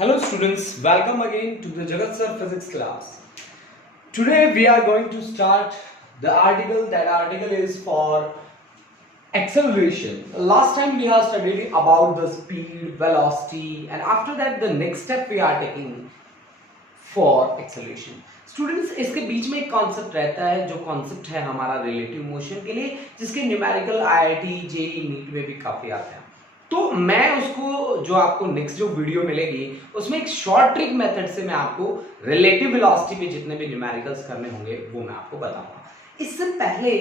Hello students, welcome again to the Jagat Sir Physics class. Today we are going to start the article. That article is for acceleration. Last time we have studied about the speed, velocity, and after that the next step we are taking for acceleration. Students इसके बीच में एक concept रहता है जो concept है हमारा relative motion के लिए, जिसके न्यूमेरिकल आईआईटी जेईई नीट में भी काफी आते हैं। तो मैं उसको जो आपको नेक्स्ट जो वीडियो मिलेगी उसमें एक शॉर्ट ट्रिक मेथड से मैं आपको रिलेटिव वेलोसिटी में जितने भी न्यूमेरिकल्स करने होंगे वो मैं आपको बताऊंगा। इससे पहले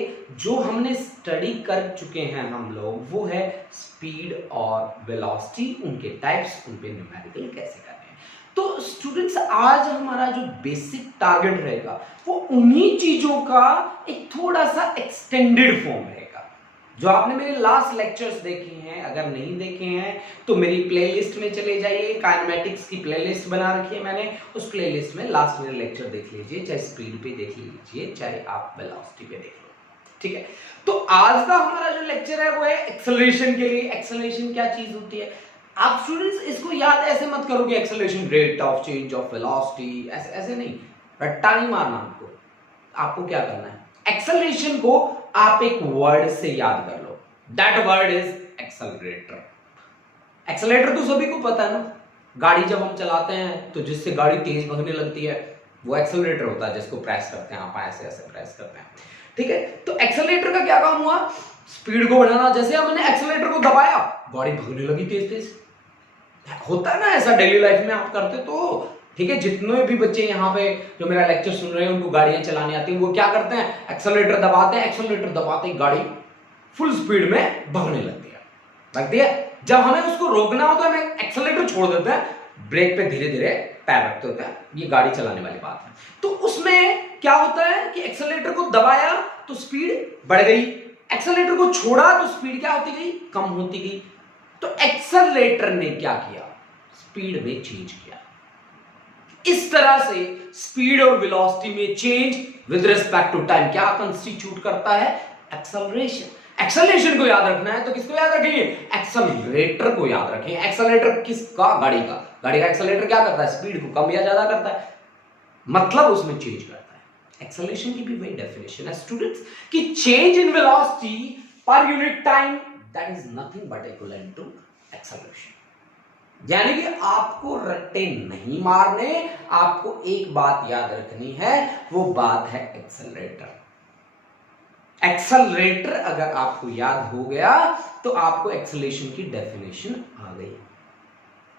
जो हमने स्टडी कर चुके हैं हम लोग वो है स्पीड और वेलोसिटी, उनके टाइप्स, उन पे न्यूमेरिकल कैसे करने हैं। तो स्टूडेंट्स आज हमारा जो बेसिक टारगेट रहेगा वो उन्हीं चीजों का एक थोड़ा सा एक्सटेंडेड फॉर्म रहेगा। जो आपने मेरे लास्ट लेक्चर्स देखे हैं, अगर नहीं देखे हैं तो मेरी प्लेलिस्ट में चले जाइए। काइनेमेटिक्स की प्लेलिस्ट बना रखी है मैंने, उस प्लेलिस्ट में लास्ट मेरे लेक्चर देख लीजिए, चाहे स्पीड पे देख लीजिए चाहे आप वेलोसिटी पे देख लो, ठीक है। तो आज का हमारा जो लेक्चर है वो है एक्सेलरेशन के लिए। एक्सेलरेशन क्या चीज होती है? आप स्टूडेंट्स इसको याद ऐसे मत करो कि acceleration rate of change of velocity, ऐसे ऐसे नहीं, रट्टा नहीं मारना आपको। आपको क्या करना है, एक्सेलरेशन को आप एक वर्ड से याद कर लो। That word is accelerator. Accelerator तो सभी को पता है ना, गाड़ी जब हम चलाते हैं तो जिससे गाड़ी तेज भागने लगती है वो एक्सेलरेटर होता है, जिसको प्रेस करते हैं आप, ऐसे ऐसे प्रेस करते हैं, ठीक है। तो एक्सेलरेटर का क्या काम हुआ? स्पीड को बढ़ाना। जैसे हमने एक्सेलरेटर को दबाया गाड़ी भागने लगी तेज तेज। होता है ना ऐसा, डेली लाइफ में आप करते तो, ठीक है। जितने भी बच्चे यहाँ पे जो मेरा लेक्चर सुन रहे हैं उनको गाड़ियां चलानी आती है, वो क्या करते हैं, एक्सेलरेटर दबाते हैं, एक्सेलरेटर दबाते ही गाड़ी फुल स्पीड में भागने लगती है। जब हमें उसको रोकना हो तो हमें एक्सेलरेटर छोड़ देते हैं, ब्रेक पे धीरे धीरे पैर रखते होते हैं। ये गाड़ी चलाने वाली बात है। तो उसमें क्या होता है कि एक्सेलरेटर को दबाया तो स्पीड बढ़ गई, एक्सेलरेटर को छोड़ा तो स्पीड क्या होती गई, कम होती गई। तो एक्सेलरेटर ने क्या किया, स्पीड में चेंज किया। इस तरह से स्पीड और वेलोसिटी में change with respect to time क्या कंस्टिट्यूट करता है, एक्सेलरेशन। एक्सेलरेशन को याद रखना है तो किसको याद रखेंगे, एक्सेलरेटर को याद रखें। एक्सेलरेटर किसका, गाड़ी का। गाड़ी का एक्सेलरेटर क्या करता है, स्पीड को कम या ज्यादा करता है, मतलब उसमें चेंज करता है। एक्सेलरेशन की भी वही डेफिनेशन है स्टूडेंट्स कि change in velocity per unit time that is nothing but equivalent to acceleration. यानी कि आपको रट्टे नहीं मारने, आपको एक बात याद रखनी है, वो बात है एक्सेलरेटर। एक्सेलरेटर अगर आपको याद हो गया तो आपको एक्सेलरेशन की डेफिनेशन आ गई,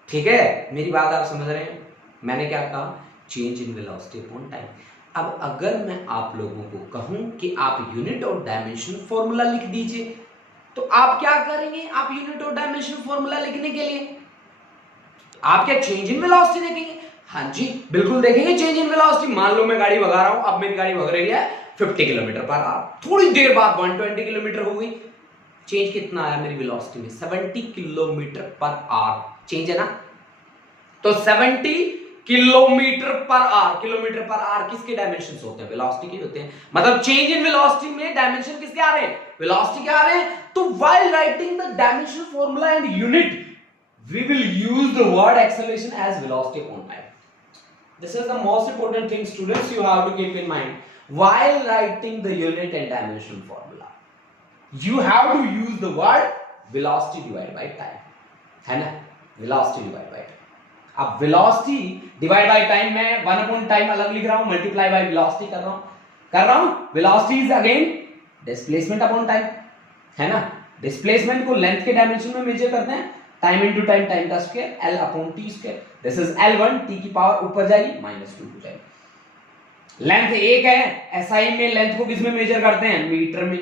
ठीक है। मेरी बात आप समझ रहे हैं? मैंने क्या कहा, change in velocity upon time. अब अगर मैं आप लोगों को कहूं कि आप यूनिट और डायमेंशन फॉर्मूला लिख दीजिए तो आप क्या करेंगे? आप यूनिट और डायमेंशन फॉर्मूला लिखने के लिए आप क्या चेंज इन वेलोसिटी देखेंगे? हाँ जी बिल्कुल देखेंगे चेंज इन वेलोसिटी। मान लो मैं गाड़ी भगा रहा हूं, अब मेरी गाड़ी भग रही है 50 किलोमीटर पर आवर, थोड़ी देर बाद 120 किलोमीटर हो गई, चेंज कितना आया मेरी वेलोसिटी में, 70 किलोमीटर पर आवर चेंज है ना। तो 70 kilometre per hour, kilometre per hour किसके डायमेंशंस होते हैं, वेलोसिटी के होते हैं। मतलब चेंज इन वेलोसिटी में डायमेंशन किसके आ रहे हैं, वेलोसिटी के आ रहे हैं। तो while writing the dimension formula and unit we will use the word acceleration as velocity upon time. This is the most important thing students you have to keep in mind while writing the unit and dimension formula. You have to use the word velocity divided by time, है ना, velocity divided by time। अब velocity divided by time में 1 upon time अलग लिख रहा हूं, multiply by velocity कर रहा हूं। velocity is again displacement upon time, है ना। displacement को length के dimension में मेजर करते हैं, टाइम इंटू टाइम, टाइम का square, L upon T square. This is L1, T की पावर ऊपर जाएगी -2 हो जाएगी। लेंथ एक है, एसआई में लेंथ को किस में मेजर करते हैं, मीटर में।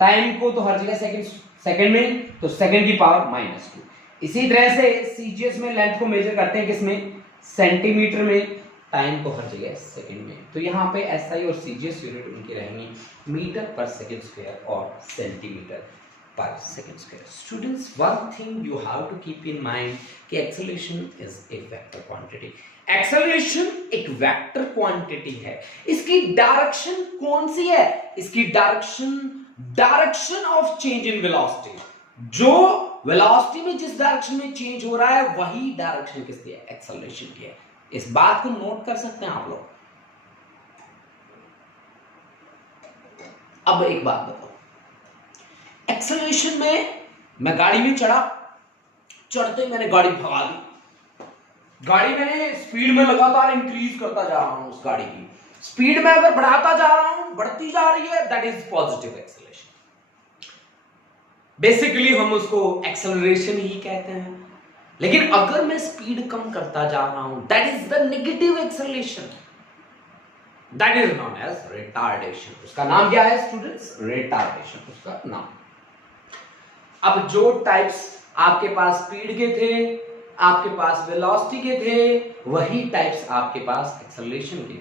टाइम को तो हर जगह सेकंड में, तो सेकंड की पावर -2। इसी तरह से सीजीएस में लेंथ को मेजर करते हैं किस में, सेंटीमीटर में। टाइम को हर जगह सेकंड में। तो यहाँ पे एसआई और सीजीएस यूनिट उनकी रहेंगी मीटर पर सेकंड स्क्वायर और centimetre per second square. Students, one thing you have to keep in mind कि acceleration is a vector quantity. Acceleration एक vector quantity है। इसकी डायरेक्शन कौन सी है? इसकी direction of change in velocity। जो वेलोसिटी में जिस डायरेक्शन में चेंज हो रहा है वही डायरेक्शन किसकी है, एक्सेलरेशन की है। इस बात को नोट कर सकते हैं आप लोग। अब एक बात बताओ, एक्सेलरेशन में मैं गाड़ी में चढ़ा, चढ़ते मैंने गाड़ी भगा दी, गाड़ी मैंने स्पीड में लगातार इंक्रीज करता जा रहा हूं, उस गाड़ी की स्पीड में अगर बढ़ाता जा रहा हूं, बढ़ती जा रही है, that is positive acceleration. Basically हम उसको एक्सेलरेशन ही कहते हैं। लेकिन अगर मैं स्पीड कम करता जा रहा हूं, that is the negative acceleration, that is known as retardation. उसका नाम क्या है स्टूडेंट्स, रिटार्डेशन उसका नाम। अब जो टाइप्स आपके पास स्पीड के थे, आपके पास वेलोसिटी के थे, वही टाइप्स आपके पास एक्सेलरेशन के।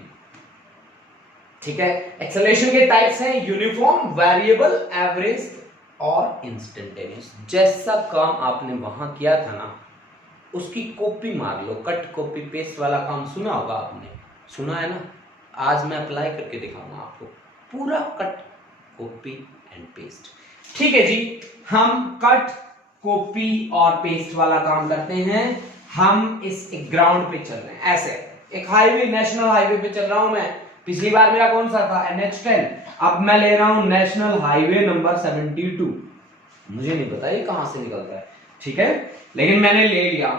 ठीक है, एक्सेलरेशन के टाइप्स हैं यूनिफॉर्म, वेरिएबल, एवरेज और इंस्टेंटेनियस। जैसा काम आपने वहां किया था ना, उसकी कॉपी मार लो, कट कॉपी पेस्ट वाला काम सुना होगा आपने, सुना है ना। आज मैं अप्लाई करके दिखाऊंगा आपको, पूरा कट कॉपी एंड पेस्ट। ठीक है जी, हम कट कॉपी और पेस्ट वाला काम करते हैं। हम इस एक ग्राउंड पे चल रहे हैं, ऐसे एक हाईवे, नेशनल हाईवे पे चल रहा हूं मैं। पिछली बार मेरा कौन सा था, NH10, अब मैं ले रहा हूं नेशनल हाईवे नंबर 72। मुझे नहीं पता ये कहां से निकलता है, ठीक है, लेकिन मैंने ले लिया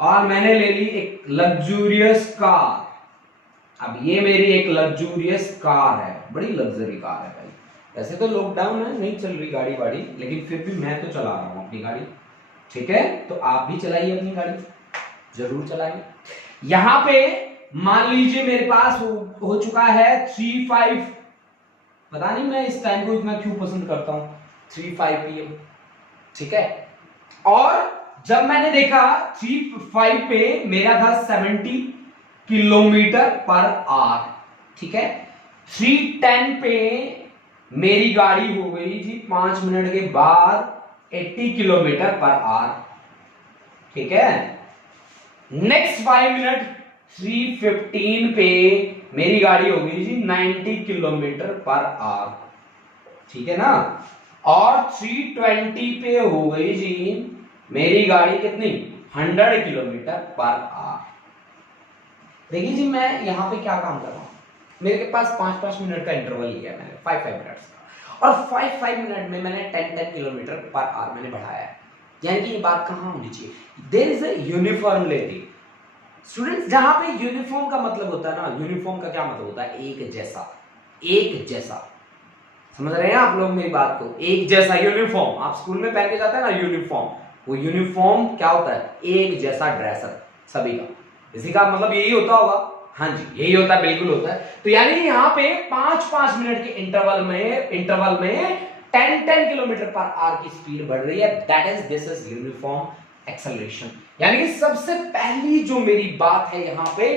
और मैंने ले ली एक लग्जूरियस कार। अब ये मेरी एक लग्जूरियस कार है, बड़ी लग्जरी कार है भाई। वैसे तो लॉकडाउन है, नहीं चल रही गाड़ी वाड़ी, लेकिन फिर भी मैं तो चला रहा हूं अपनी गाड़ी। ठीक है, तो आप भी चलाइए अपनी गाड़ी, जरूर चलाइए। यहां पे मान लीजिए मेरे पास हो चुका है 3:05, पता नहीं मैं इस टाइम को इतना क्यों पसंद करता हूं, 3:05 PM। ठीक है, और जब मैंने देखा 3:05 पे मेरा था 70 किलोमीटर पर आवर। ठीक है, 3:10 पे मेरी गाड़ी हो गई जी 5 मिनट के बाद 80 किलोमीटर पर आवर। ठीक है, नेक्स्ट 5 मिनट 3:15 पे मेरी गाड़ी हो गई जी 90 किलोमीटर पर आवर। ठीक है ना, और 3:20 पे हो गई जी मेरी गाड़ी कितनी, 100 किलोमीटर पर आवर। देखिए जी, मैं यहां पे क्या काम कर रहा हूं, मेरे पास 5-5 मिनट का इंटरवल लिया मैंने, 5-5 मिनट्स का, और 5-5 मिनट में मैंने 10-10 किलोमीटर पर आवर मैंने बढ़ाया है। यानी कि ये बात कहां होनी चाहिए, there is a uniformity. Students, जहां पे यूनिफॉर्म का मतलब होता है ना, यूनिफॉर्म का क्या मतलब होता है, एक जैसा, एक जैसा। समझ रहे हैं आप लोग मेरी बात को, एक जैसा यूनिफॉर्म। आप स्कूल में पहन के जाते हैं ना यूनिफॉर्म, वो यूनिफॉर्म क्या होता है, एक जैसा ड्रेसअप सभी का। इसी का मतलब यही होता होगा, हाँ जी यही होता है, बिल्कुल होता है। तो यानी यहाँ पे 5-5 मिनट के इंटरवल में 10-10 किलोमीटर पर आवर की स्पीड बढ़ रही है, that is this is uniform acceleration. यानी कि सबसे पहली जो मेरी बात है यहाँ पे,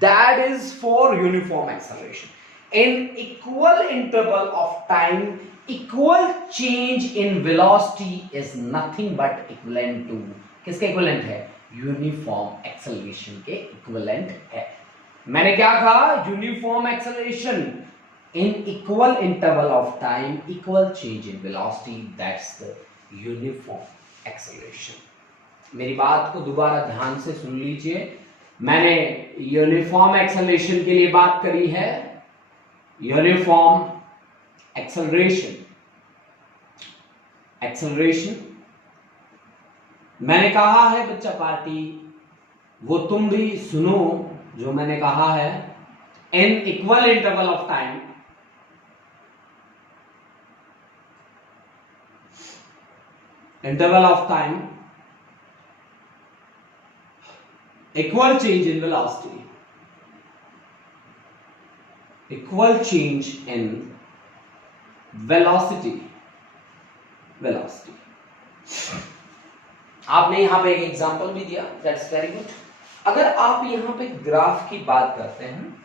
that is for uniform acceleration. In equal interval of time, equal change in velocity is nothing but equivalent to, किसके इक्विवेलेंट है, यूनिफॉर्म एक्सेलरेशन के इक्विवेलेंट है। मैंने क्या कहा, uniform acceleration in equal interval of time, equal change in velocity, that's the uniform acceleration. मेरी बात को दोबारा ध्यान से सुन लीजिए। मैंने यूनिफॉर्म एक्सेलरेशन के लिए बात करी है, यूनिफॉर्म एक्सेलरेशन, मैंने कहा है बच्चा पार्टी, वो तुम भी सुनो जो मैंने कहा है, इन equal interval of time, equal change in velocity, equal change in velocity. आपने यहां पे एक एग्जांपल भी दिया, दैट्स वेरी गुड। अगर आप यहां पे ग्राफ की बात करते हैं,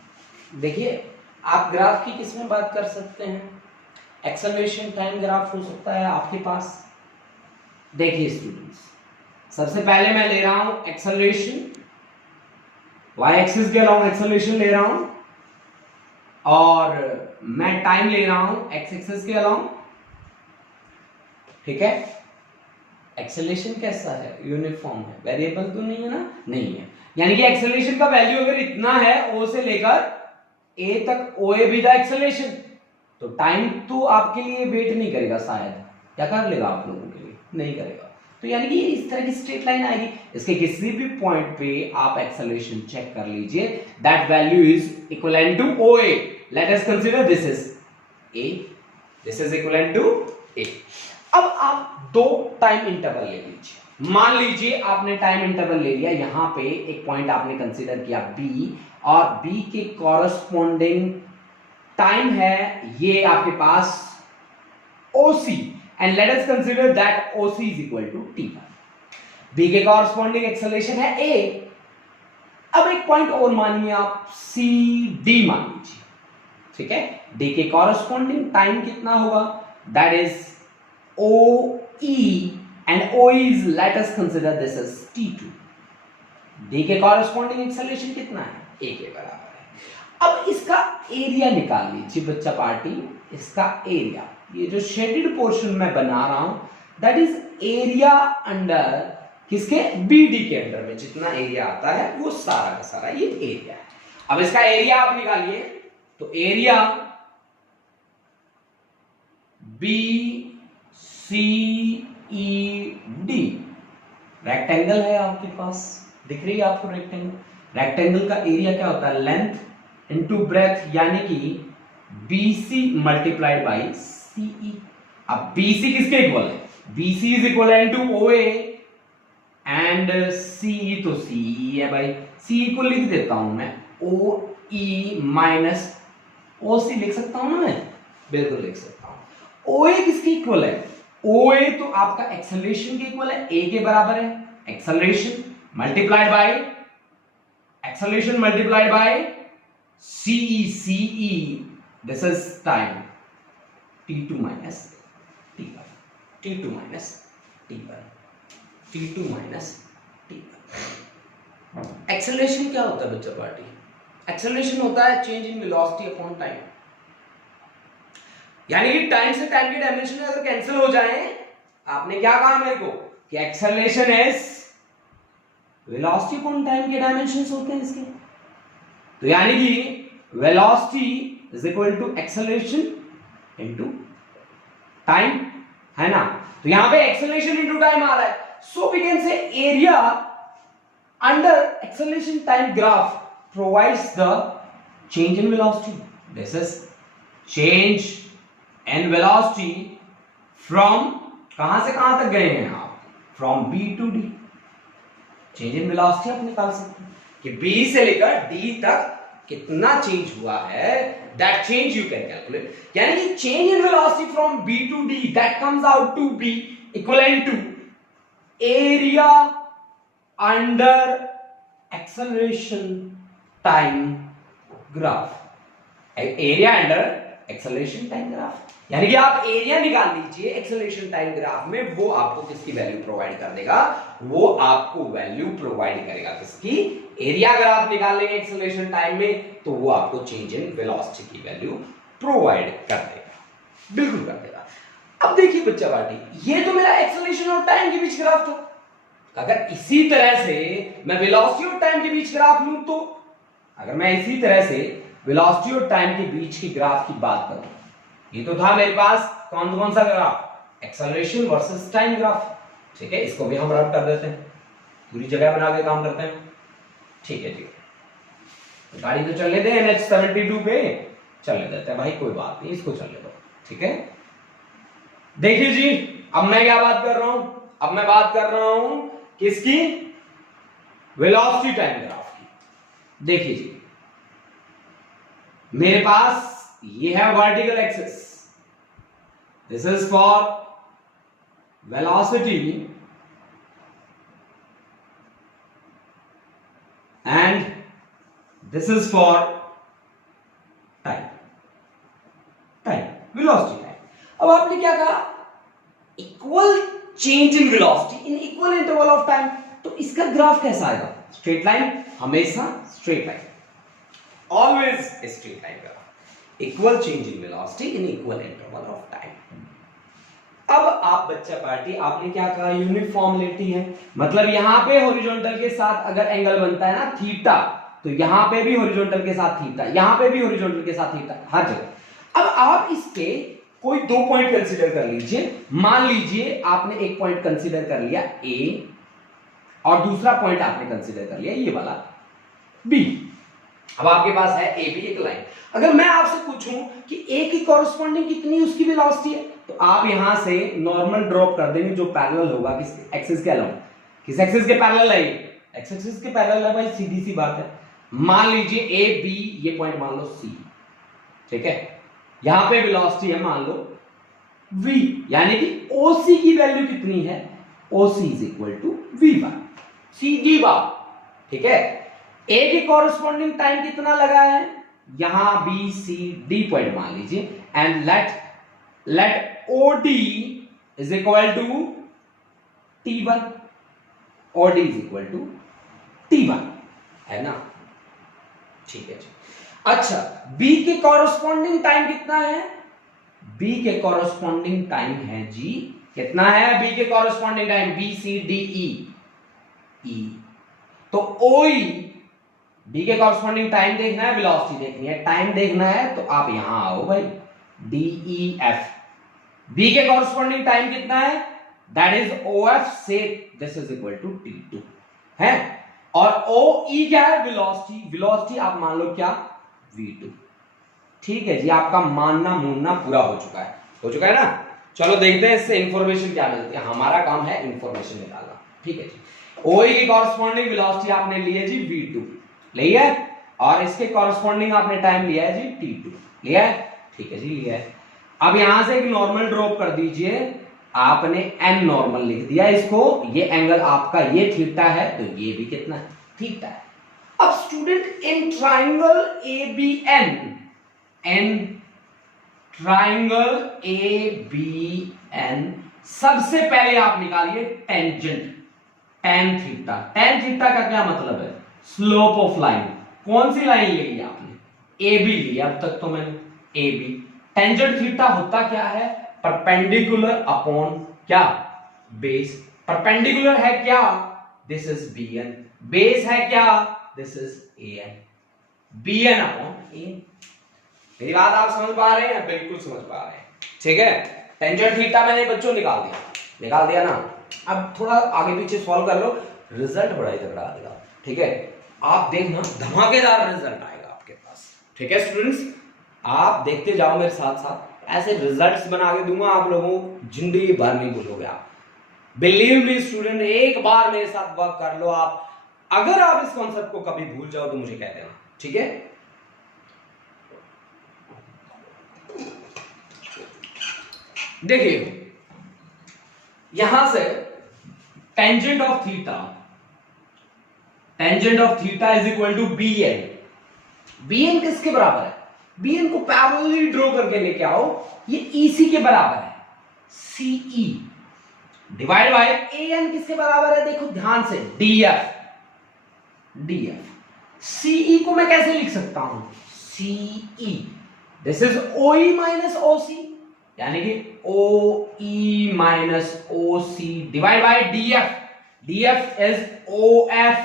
देखिए आप ग्राफ की किसमें बात कर सकते हैं, एक्सेलरेशन टाइम ग्राफ हो सकता है आपके पास। देखिए स्टूडेंट्स, सबसे पहले मैं ले रहा हूं एक्सेलरेशन, वाई एक्सिस के अलाउंग एक्सेलरेशन ले रहा हूं, और मैं टाइम ले रहा हूं एक्स एक्सिस के अलाउंग। ठीक है, एक्सेलरेशन कैसा है, यूनिफॉर्म है, वेरिएबल तो नहीं है ना, नहीं है। यानी कि एक्सेलरेशन का वैल्यू अगर इतना है ओ से लेकर ए तक, ओ ए बी द एक्सेलरेशन, तो टाइम तो आपके लिए वेट नहीं करेगा शायद, क्या कर लेगा आप लोगों के लिए, नहीं करेगा। तो यानी कि इस तरह की स्ट्रेट लाइन आएगी, इसके किसी भी पॉइंट पे आप एक्सेलरेशन चेक कर लीजिए, that value is equivalent to O A. Let us consider this is A, this is equivalent to A. अब आप दो टाइम इंटरवल ले लीजिए, मान लीजिए आपने टाइम इंटरवल ले लिया, यहां पे एक पॉइंट आपने कंसीडर किया बी, और बी के कॉरस्पॉन्डिंग टाइम है ये आपके पास OC, and let us consider that OC is equal to T1. B के कॉरस्पॉन्डिंग एक्सेलरेशन है A। अब एक पॉइंट और मानिए आप CD मान लीजिए, ठीक है। D के कॉरस्पॉन्डिंग टाइम कितना होगा, that is OE, and OE is, let us consider this as T2। D के कॉरस्पॉन्डिंग एक्सेलरेशन कितना है, A के बराबर है। अब इसका एरिया निकाल लीजिए बच्चा पार्टी, इसका एरिया, ये जो शेडेड पोर्शन मैं बना रहा हूं, दैट इज एरिया अंडर किसके, BD के अंडर में जितना एरिया आता है वो सारा का सारा ये एरिया है। अब इसका एरिया आप निकालिए, तो एरिया BCED रेक्टेंगल है आपके पास, दिख रही है आपको रेक्टेंगल। रेक्टेंगल का एरिया क्या होता है, लेंथ इनटू ब्रेथ, यानी कि BC मल्टीप्लाइड बाई CE। अब BC किसके इक्वल है, BC is equal to OA and CE, तो CE है भाई, CE को लिख देता हूं मैं OE माइनस OC, लिख सकता हूं ना मैं, बिल्कुल लिख सकता हूं। OA किसके इक्वल है, OA तो आपका एक्सेलरेशन के इक्वल है, A के बराबर है, acceleration multiplied by CE, this is time T2 minus T1, T2 minus T1, T2 minus T1। Acceleration क्या होता है बच्चा पार्टी, एक्सेलरेशन होता है change in velocity upon time, यानी कि टाइम से टाइम की डायमेंशन अगर कैंसिल हो जाए, आपने क्या कहा मेरे को कि acceleration is velocity upon time के डायमेंशंस होते हैं इसके, तो यानी कि velocity is equal to acceleration into time, है ना। तो यहां पे एक्सेलरेशन इनटू टाइम आ रहा है, so we can say area under acceleration time graph provides the change in velocity, this is change in velocity from, कहां से कहां तक गए हैं आप, from B to D। Change in velocity आप निकाल सकते हैं कि B से लेकर D तक कितना चेंज हुआ है, that change you can calculate, यानी कि change in velocity from B to D, that comes out to be equivalent to area under acceleration time graph, area under acceleration time graph, यानी कि आप area निकाल लीजिए acceleration time graph में, वो आपको किसकी वैल्यू प्रोवाइड कर देगा, वो आपको वैल्यू प्रोवाइड करेगा किसकी, एरिया अगर आप निकाल लेंगे एक्सेलरेशन टाइम में, तो वो आपको चेंज इन वेलोसिटी की वैल्यू प्रोवाइड कर देगा, बिल्कुल कर देगा। अब देखिए बच्चा पार्टी, ये तो मेरा एक्सेलरेशन और टाइम के बीच ग्राफ था, अगर इसी तरह से मैं वेलोसिटी और टाइम के बीच ग्राफ लूं, तो अगर मैं इसी तरह से वेलोसिटी और टाइम के बीच की ग्राफ की बात करूं, ये तो था मेरे पास कौन सा graph, acceleration versus time graph, ठीक है। इसको भी हम रब कर देते हैं, पूरी जगह बना के काम करते हैं, ठीक है। तो गाड़ी तो चलने दें, NH72 पे चलने देते हैं भाई, कोई बात नहीं, इसको चलने दो, ठीक है। देखिए जी, अब मैं क्या बात कर रहा हूं, अब मैं बात कर रहा हूं किसकी, वेलोसिटी टाइम ग्राफ की। देखिए जी, मेरे पास ये है vertical axis, this is for velocity and this is for time, velocity time. अब आपने क्या कहा, equal change in velocity in equal interval of time, तो इसका ग्राफ कैसा आएगा, स्ट्रेट लाइन, हमेशा straight line, always straight line graph, equal change in velocity in equal interval of time. अब आप बच्चा पार्टी, आपने क्या कहा, यूनिफॉर्मिलिटी है, मतलब यहां पे हॉरिजॉन्टल के साथ अगर एंगल बनता है ना थीटा, तो यहां पे भी हॉरिजॉन्टल के साथ थीटा, यहां पे भी हॉरिजॉन्टल के साथ थीटा, हर जगह। अब आप इसके कोई दो पॉइंट कंसीडर कर लीजिए। मान लीजिए आपने एक पॉइंट कंसीडर कर लिया ए, और दूसरा पॉइंट आपने कंसीडर कर लिया ये वाला बी। अब आपके पास है ए बी एक लाइन। अगर मैं आपसे पूछूं कि ए की कॉरेस्पॉन्डिंग कितनी उसकी वेलोसिटी है, तो आप यहां से नॉर्मल ड्रॉप कर देंगे जो पैरेलल होगा किस एक्सिस के अलावा, किस एक्सिस के पैरेलल है, एक्स एक्सिस के पैरेलल है भाई, सीधी सी बात है। मान लीजिए ए बी, ये पॉइंट मान लो सी, ठीक है, यहां पे वेलोसिटी है मान लो v, यानी कि OC की वैल्यू कितनी है, OC is equal to V1, सीधी बात, ठीक है। A के कॉरेस्पॉन्डिंग टाइम कितना लगा है, यहां B C D पॉइंट मान लीजिए, and let OD is equal to T1, OD is equal to T1, है ना, ठीक है जी। अच्छा, B के कॉरेस्पॉन्डिंग टाइम कितना है, B के कॉरेस्पॉन्डिंग टाइम है जी, कितना है B के corresponding time, B C D E, तो OE, B के कॉरेस्पॉन्डिंग टाइम देखना है, वेलोसिटी देखनी है, टाइम देखना है, तो आप यहां आओ भाई, DEF, B के कॉरेस्पॉन्डिंग टाइम कितना है, that is OF, so this is equal to T2 है, और OE क्या है, वेलोसिटी, वेलोसिटी आप मान लो क्या, V2, ठीक है जी। आपका मानना मूनना पूरा हो चुका है ना। चलो देखते हैं इससे इंफॉर्मेशन क्या मिलती है, हमारा काम है इंफॉर्मेशन निकालना, ठीक है जी। OE की कॉरेस्पॉन्डिंग वेलोसिटी आपने ली है जी V2, लिया है, और इसके कॉरेस्पॉन्डिंग आपने टाइम लिया है जी T2, लिया है, ठीक है जी, लिया है। अब यहां से एक नॉर्मल ड्रॉप कर दीजिए, आपने n नॉर्मल लिख दिया इसको, ये एंगल आपका ये थीटा है, तो ये भी कितना है, थीटा है। अब student, in triangle ABN, triangle ABN, सबसे पहले आप निकालिए tangent, tan theta. tan theta का क्या मतलब है, स्लोप ऑफ लाइन। कौन सी लाइन ली आपने, AB ली, अब तक तो मैंने AB। टेंजेंट थीटा होता क्या है, परपेंडिकुलर अपॉन क्या, बेस। परपेंडिकुलर है क्या, दिस इज BN, बेस है क्या, this is AN, BN upon AN। मेरी बात आप समझ पा रहे हैं, बिल्कुल समझ पा रहे हैं, ठीक है। टेंजेंट थीटा मैंने बच्चों निकाल दिया ना। अब थोड़ा आगे पीछे सॉल्व कर लो, रिजल्ट बड़ा ही तगड़ा आएगा, ठीक है। आप देखना धमाकेदार रिजल्ट आएगा आपके पास, ठीक है स्टूडेंट्स। आप देखते जाओ मेरे साथ साथ, ऐसे रिजल्ट्स बना के दूंगा आप लोगों को, जिंदगी भर नहीं भूलोगे आप, बिलीव मी स्टूडेंट। एक बार मेरे साथ वर्क कर लो आप, अगर आप इस कॉन्सेप्ट को कभी भूल जाओ तो मुझे कह देना, ठीक है। देखिए यहां से tangent of theta is equal to BN। BN किसके बराबर है, BN को पैरेलली ड्रॉ करके लेके आओ, ये EC के बराबर है, CE डिवाइड बाय AN किसके बराबर है, देखो ध्यान से, DF। CE को मैं कैसे लिख सकता हूं, CE, this is OE minus OC, यानी कि OE minus OC divide by DF is OF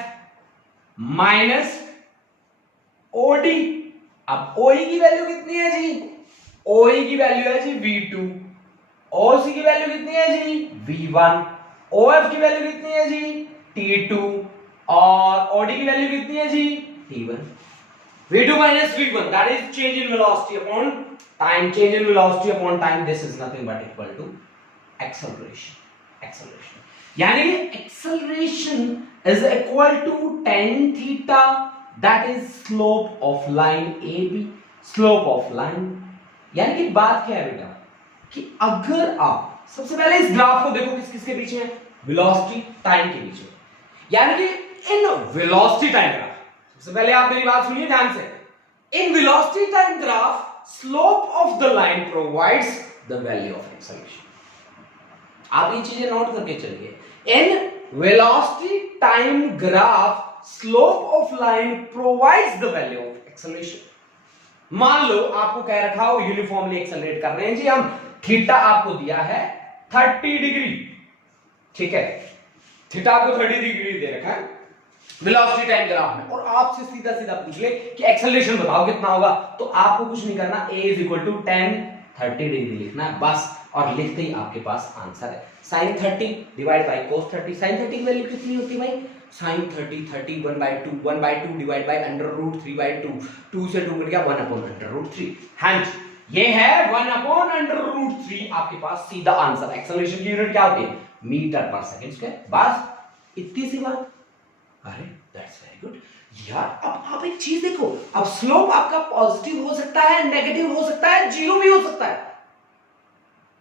minus OD। अब OE की वैल्यू कितनी है जी, OE की वैल्यू है जी V2, OC की वैल्यू कितनी है जी V1, OF की वैल्यू कितनी है जी T2, और OD की वैल्यू कितनी है जी T1। V2 minus V1, that is change in velocity upon time, change in velocity upon time, this is nothing but equal to acceleration। यानी कि acceleration is equal to tan theta, that is slope of line AB, slope of line। यानी कि बात क्या है बेटा, कि अगर आप सबसे पहले इस ग्राफ को देखो, किस किसके बीच में, वेलोसिटी टाइम के बीच में, यानी कि इन वेलोसिटी टाइम ग्राफ, सबसे पहले आप मेरी बात सुनिए ध्यान से, in velocity time graph slope of the line provides the value of acceleration. आप ये चीजें नोट करके चलिए, in velocity time graph slope of line provides the value of acceleration. मान लो आपको कह रखा हो यूनिफॉर्मली एक्सेलरेट कर रहे हैं जी हम, थीटा आपको दिया है 30 डिग्री, ठीक है, थीटा आपको 30 डिग्री दे रखा है वेलोसिटी टाइम ग्राफ में, और आपसे सीधा सीधा पूछ ले कि एक्सेलरेशन बताओ कितना होगा, तो आपको कुछ नहीं करना, a is equal to 10 30 degree लिखना है बस, और लिखते ही आपके पास आंसर है sin 30 divide by cos 30। sin 30 की वैल्यू कितनी होती है भाई, sin 30 30 1/2 divide by under root 3/2, 2 से 2 मिल गया 1/√3। हाँ जी, ये है 1/√3 आपके पास सीधा आंसर। एक्सेलरेशन की यूनिट क्या होती है, मीटर पर सेकंड स्क्वायर, बस इतनी सी बात। अरे दैट्स वेरी गुड यार। अब आप एक चीज देखो, अब स्लोप आपका पॉजिटिव हो सकता है, नेगेटिव हो सकता है, जीरो भी हो सकता है।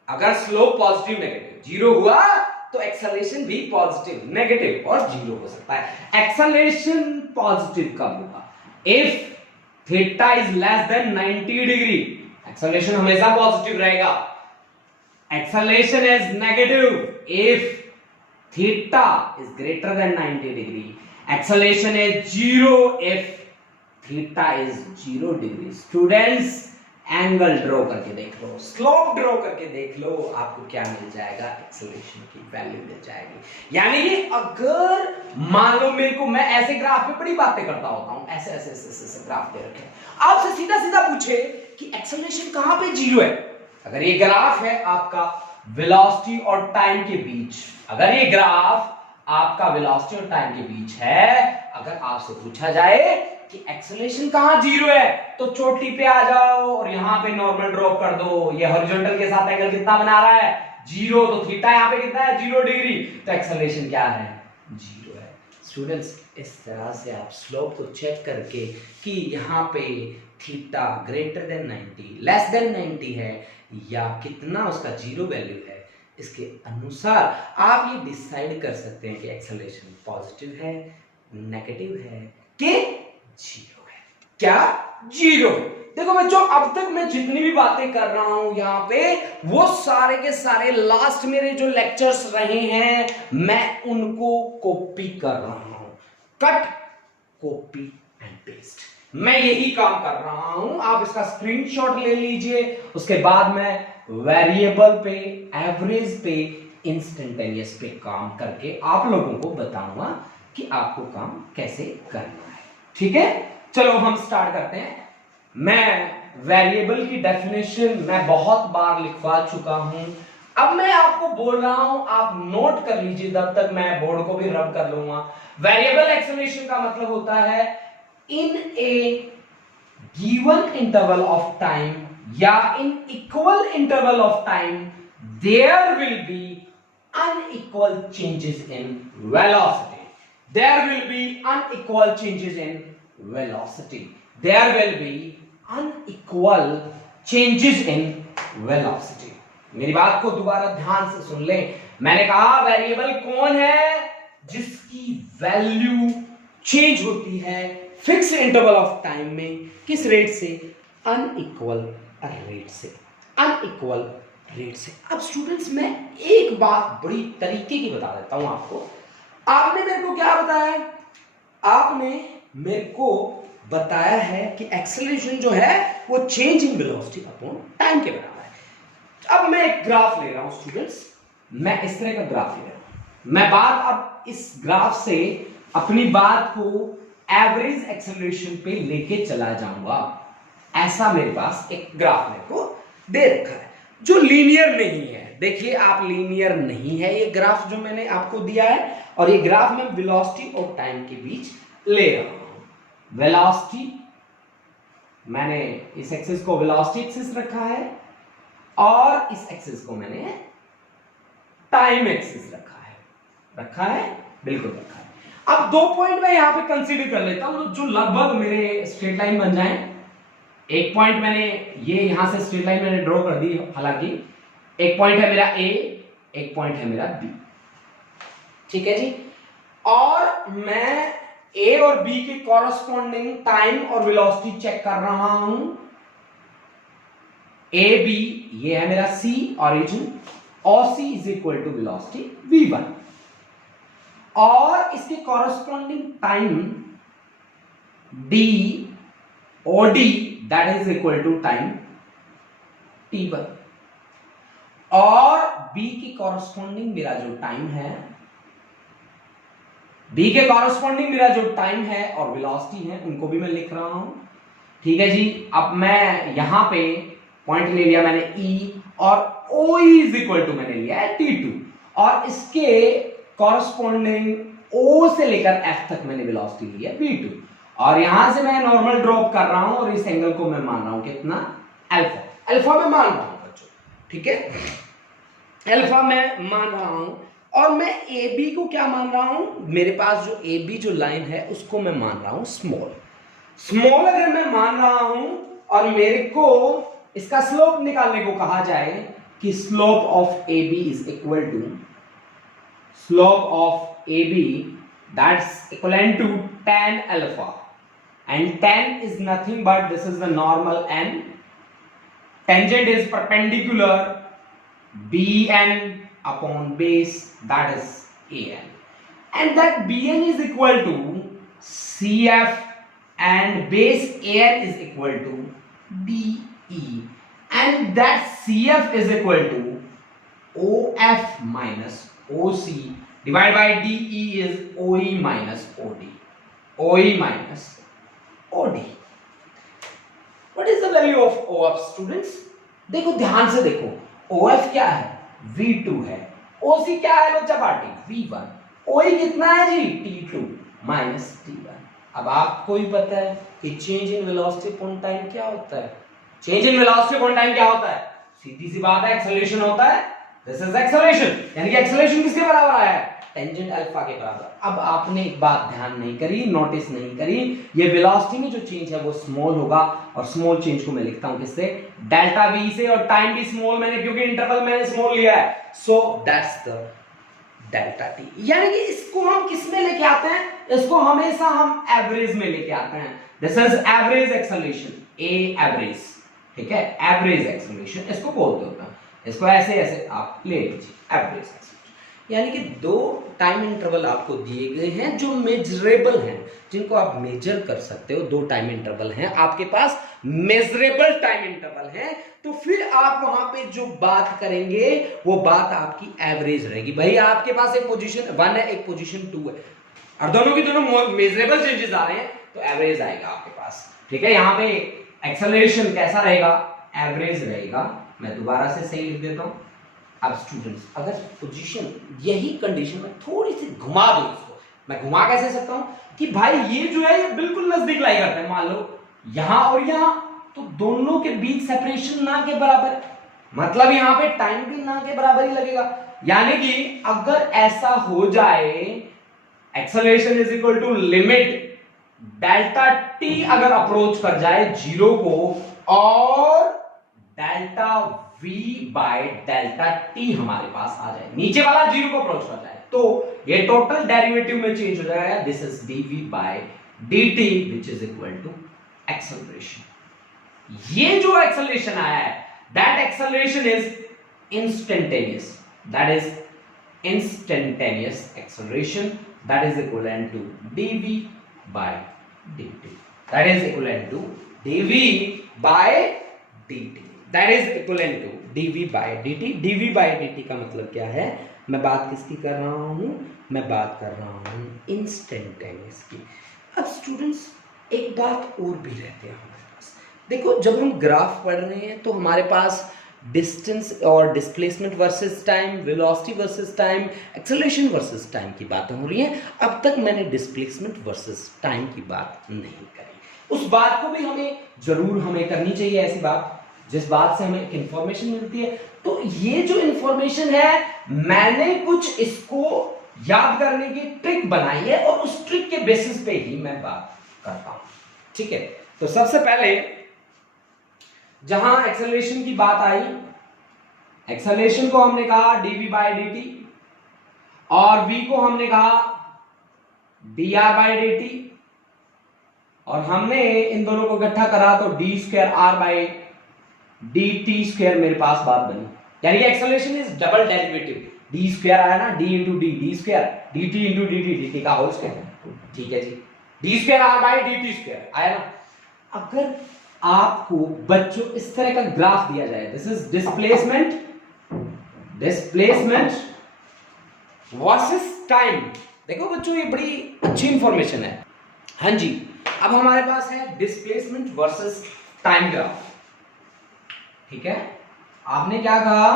अगर स्लोप पॉजिटिव नेगेटिव जीरो हुआ तो एक्सेलरेशन भी पॉजिटिव नेगेटिव और जीरो हो सकता है। एक्सेलरेशन पॉजिटिव कब होगा, if theta is less than 90 degree, acceleration हमेशा पॉजिटिव रहेगा। Acceleration is negative if theta is greater than 90 degree. Acceleration is zero if theta is 0 degree. Students angle draw करके देख लो, स्लोप ड्रॉ करके देख लो, आपको क्या मिल जाएगा, एक्सेलरेशन की वैल्यू मिल जाएगी। यानी कि अगर मान लो मेरे को, मैं ऐसे ग्राफ में बड़ी बातें करता होता हूं, ऐसे ऐसे ऐसे ऐसे ग्राफ दे रखे, आपसे सीधा सीधा पूछे कि एक्सेलरेशन कहां पे जीरो है। अगर ये ग्राफ है आपका वेलोसिटी और टाइम के बीच, अगर ये ग्राफ आपका वेलोसिटी और टाइम के बीच है, अगर आपसे पूछा जाए कि एक्सेलरेशन कहां जीरो है, तो चोटी पे आ जाओ और यहां पे नॉर्मल ड्रॉप कर दो। ये हॉरिजॉन्टल के साथ एंगल कितना बना रहा है, जीरो, तो थीटा यहां पे कितना है, 0 डिग्री, तो एक्सेलरेशन क्या है, जीरो है। स्टूडेंट्स इस तरह से आप स्लोप को चेक करके कि यहां पे theta greater than 90 less than 90 है या कितना उसका जीरो वैल्यू है, इसके अनुसार आप ये डिसाइड कर सकते हैं कि एक्सेलरेशन पॉजिटिव है, नेगेटिव है कि जीरो है। क्या जीरो है। देखो बच्चों, अब तक मैं जितनी भी बातें कर रहा हूं यहां पे, वो सारे के सारे लास्ट मेरे जो लेक्चर्स रहे हैं, मैं उनको कॉपी कर रहा हूं, कट कॉपी एंड पेस्ट, मैं यही काम कर रहा हूं। आप इसका स्क्रीनशॉट ले लीजिए, उसके बाद मैं वेरिएबल पे, एवरेज पे, इंस्टेंटेनियस पे काम करके आप लोगों को बताऊंगा कि आपको काम कैसे करना है। ठीक है, चलो हम स्टार्ट करते हैं। मैं वेरिएबल की डेफिनेशन मैं बहुत बार लिखवा चुका हूं, अब मैं आपको बोल रहा हूं, आप नोट कर लीजिए, तब तक मैं बोर्ड को भी रब कर लूंगा। वेरिएबल एक्सेलरेशन का मतलब होता है in a given interval of time या in equal interval of time there will be unequal changes in velocity. There will be unequal changes in velocity. There will be unequal changes in velocity. मेरी बात को दोबारा ध्यान से सुन लें। मैंने कहा वेरिएबल कौन है, जिसकी वैल्यू चेंज होती है फिक्स इंटरवल ऑफ टाइम में, किस रेट से, अनइक्वल रेट से, अनइक्वल रेट से। अब स्टूडेंट्स मैं एक बात बड़ी तरीके की बता देता हूं आपको। आपने मेरे को क्या बताया है, आपने मेरे को बताया है कि एक्सेलरेशन जो है वो change in velocity upon time के बराबर है। अब मैं एक ग्राफ ले रहा हूं स्टूडेंट्स, मैं इस तरह का ग्राफ ले रहा हूं। मैं बात अब इस ग्राफ से अपनी बात को एवरेज एक्सेलरेशन पे लेके चला जाऊंगा। ऐसा मेरे पास एक ग्राफ मेरे को दे रखा है जो लीनियर नहीं है। देखिए आप, लीनियर नहीं है ये ग्राफ जो मैंने आपको दिया है, और ये ग्राफ मैं वेलोसिटी और टाइम के बीच ले रहा हूं। वेलोसिटी, मैंने इस एक्सिस को वेलोसिटी एक्सिस रखा है और इस एक्सिस को मैंने टाइम एक्सिस रखा है, बिल्कुल रखा है। अब 2 पॉइंट मैं यहां पे कंसीडर कर लेता हूं जो लगभग मेरे स्ट्रेट लाइन बन जाएं। एक पॉइंट मैंने ये यहां से स्ट्रेट लाइन मैंने ड्रॉ कर दी, हालांकि एक पॉइंट है मेरा ए, एक पॉइंट है मेरा बी, ठीक है जी। और मैं ए और बी के कॉरस्पॉन्डिंग टाइम और वेलोसिटी चेक कर रहा हूं। ए बी, ये है मेरा सी ऑरिजिन, और C is equal to velocity v1, और इसके corresponding time D O D, that is equal to time t1, और b की कॉरस्पॉन्डिंग मेरा जो टाइम है, b के कॉरस्पॉन्डिंग मेरा जो टाइम है और वेलोसिटी है, उनको भी मैं लिख रहा हूं। ठीक है जी। अब मैं यहां पे पॉइंट ले लिया मैंने e, और o इज इक्वल टू मैंने लिया है t2, और इसके कॉरस्पॉन्डिंग o से लेकर f तक मैंने वेलोसिटी ली है v2, और यहां से मैं नॉर्मल ड्रॉप कर रहा हूं और इस एंगल को मैं मान रहा हूं कितना, अल्फा। अल्फा मैं मान रहा हूं बच्चों, ठीक है, अल्फा मैं मान रहा हूं। और मैं ए बी को क्या मान रहा हूं, मेरे पास जो ए बी जो लाइन है उसको मैं मान रहा हूं स्मॉल। स्मॉल अगर मैं मान रहा हूं और मेरे को इसका स्लोप निकालने को कहा जाए कि slope of A B is equal to slope of A B that's equivalent to tan alpha, and tan is nothing but this is the normal n, tangent is perpendicular bn upon base, that is an, and that bn is equal to cf and base an is equal to de, and that cf is equal to of minus oc divided by de is oe minus od, OE minus OD. What is the value of OF students? देखो ध्यान से देखो, OF क्या है, V2 है, OC क्या है बच्चा पार्टी, V1, OE कितना है जी, T2 माइनस T1। अब आपको ही पता है कि change in velocity upon time क्या होता है, change in velocity upon time क्या होता है, सीधी सी बात है, एक्सेलरेशन होता है, दिस इज एक्सेलरेशन, यानी कि एक्सेलरेशन किसके बराबर आया है, टेंजेंट अल्फा के बराबर। अब आपने एक बात ध्यान नहीं करी, नोटिस नहीं करी, ये वेलोसिटी में जो चेंज है वो स्मॉल होगा, और स्मॉल चेंज को मैं लिखता हूं किससे, डेल्टा वी से, और टाइम भी स्मॉल मैंने, क्योंकि इंटरवल मैंने स्मॉल लिया है, so that's the delta T. यानी कि इसको हम किस में लेके आते हैं, इसको हमेशा हम एवरेज में लेके आते हैं, this is average acceleration, A average, ठीक है, एवरेज एक्सेलरेशन इसको बोलते होता है, इसको ऐसे ऐसे आप ले लीजिए, एवरेज एक्सेलरेशन। यानी कि दो टाइम इंटरवल आपको दिए गए हैं जो मेजरेबल हैं, जिनको आप मेजर कर सकते हो, दो टाइम इंटरवल हैं आपके पास, मेजरेबल टाइम इंटरवल हैं, तो फिर आप वहां पे जो बात करेंगे वो बात आपकी एवरेज रहेगी। भाई आपके पास एक पोजीशन 1 है, एक पोजीशन 2 है, और दोनों की दोनों मेजरेबल चेंजेस आ रहे हैं, तो एवरेज आएगा आपके पास, ठीक है। यहां पे एक्सेलरेशन कैसा रहेगा, एवरेज रहेगा। मैं दोबारा से सही लिख देता हूं। अब स्टूडेंट्स, अगर पोजीशन यही कंडीशन में थोड़ी सी घुमा दूं इसको, मैं घुमा कैसे सकता हूं कि भाई ये जो है ये बिल्कुल नजदीक लाई करते हैं, मान लो यहां और यहां, तो दोनों के बीच सेपरेशन ना के बराबर है, मतलब यहां पे टाइम भी ना के बराबर ही लगेगा। यानी कि अगर ऐसा हो जाए, acceleration is equal to limit delta T अगर अप्रोच कर जाए जीरो को, और delta v by delta T हमारे पास आ जाए, नीचे वाला जीरो को अप्रोच कर जाए, तो ये टोटल डेरिवेटिव में चेंज हो जाएगा, this is dv by dt which is equal to acceleration. ये जो एक्सेलरेशन आया है, that acceleration is instantaneous, that is instantaneous acceleration, that is equal to dv by dt, that is equal to dv by dt, that is equivalent to dv by dt। dv by dt का मतलब क्या है, मैं बात किसकी कर रहा हूं, मैं बात कर रहा हूं इंस्टेंटेनियस की। अब स्टूडेंट्स एक बात और भी रहती है हमारे पास, देखो जब हम ग्राफ पढ़ रहे हैं तो हमारे पास डिस्टेंस और displacement versus time, velocity versus time, acceleration versus time की बातें हो रही हैं। अब तक मैंने डिस्प्लेसमेंट वर्सेस टाइम की बात नहीं करी, उस बात को भी हमें जरूर हमें करनी चाहिए, ऐसी बात जिस बात से हमें एक इंफॉर्मेशन मिलती है। तो ये जो इंफॉर्मेशन है, मैंने कुछ इसको याद करने की ट्रिक बनाई है, और उस ट्रिक के बेसिस पे ही मैं बात करता हूं, ठीक है। तो सबसे पहले जहां एक्सेलरेशन की बात आई, एक्सेलरेशन को हमने कहा dv बाय dt, और v को हमने कहा dr बाय dt, और हमने इन दोनों को इकट्ठा करा तो d square r by dt square मेरे पास बात बनी। यानी कि acceleration is double derivative, d square आया ना, d into D, D square dt into dt, dt का होल स्क्वायर, ठीक है जी, d square r by dt square आया ना। अगर आपको बच्चों इस तरह का ग्राफ दिया जाए, this is displacement, displacement versus time. देखो बच्चों ये बड़ी अच्छी इंफॉर्मेशन है। हाँ जी, अब हमारे पास है डिस्प्लेसमेंट वर्सेस टाइम ग्राफ। ठीक है, आपने क्या कहा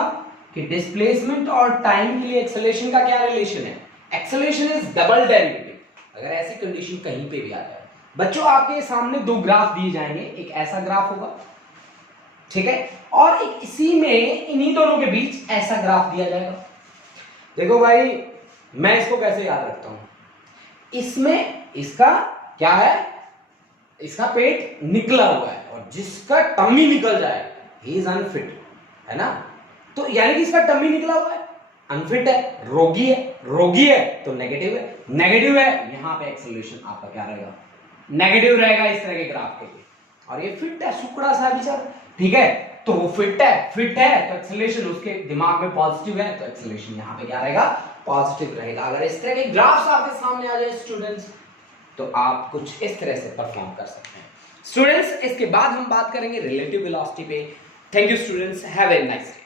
कि डिस्प्लेसमेंट और टाइम के लिए एक्सेलरेशन का क्या रिलेशन है? एक्सेलरेशन इज डबल डेरिवेटिव, अगर ऐसी कंडीशन कहीं पे भी आ जाए। बच्चों आपके सामने दो ग्राफ दिए जाएंगे, एक ऐसा ग्राफ होगा, ठीक है, और एक इसी में इन्हीं दोनों के बीच ऐसा ग्राफ दिया जाएगा। देखो भाई, मैं इसको कैसे याद रखता हूं, इसमें इसका क्या है, इसका पेट निकला हुआ है और जिसका टम्मी निकल जाए ही इज अनफिट, है ना। तो यानी कि इसका टम्मी निकला हुआ है, अनफिट है, रोगी है, रोगी है तो नेगेटिव है, नेगेटिव है, यहां पे एक्सेलरेशन आपका क्या रहेगा, नेगेटिव रहेगा इस तरह के ग्राफ के लिए। और ये फिट है, सुकड़ा सा बेचारा, ठीक है, तो वो फिट है तो एक्सेलरेशन उसके दिमाग में पॉजिटिव है, तो एक्सेलरेशन यहां पे क्या रहेगा, पॉजिटिव रहेगा। अगर इस तरह के ग्राफ्स आपके सामने आ जाए स्टूडेंट्स, तो आप कुछ इस तरह से परफॉर्म कर सकते हैं। स्टूडेंट्स, इसके बाद हम बात करेंगे रिलेटिव वेलोसिटी पे। Thank you students, have a nice day.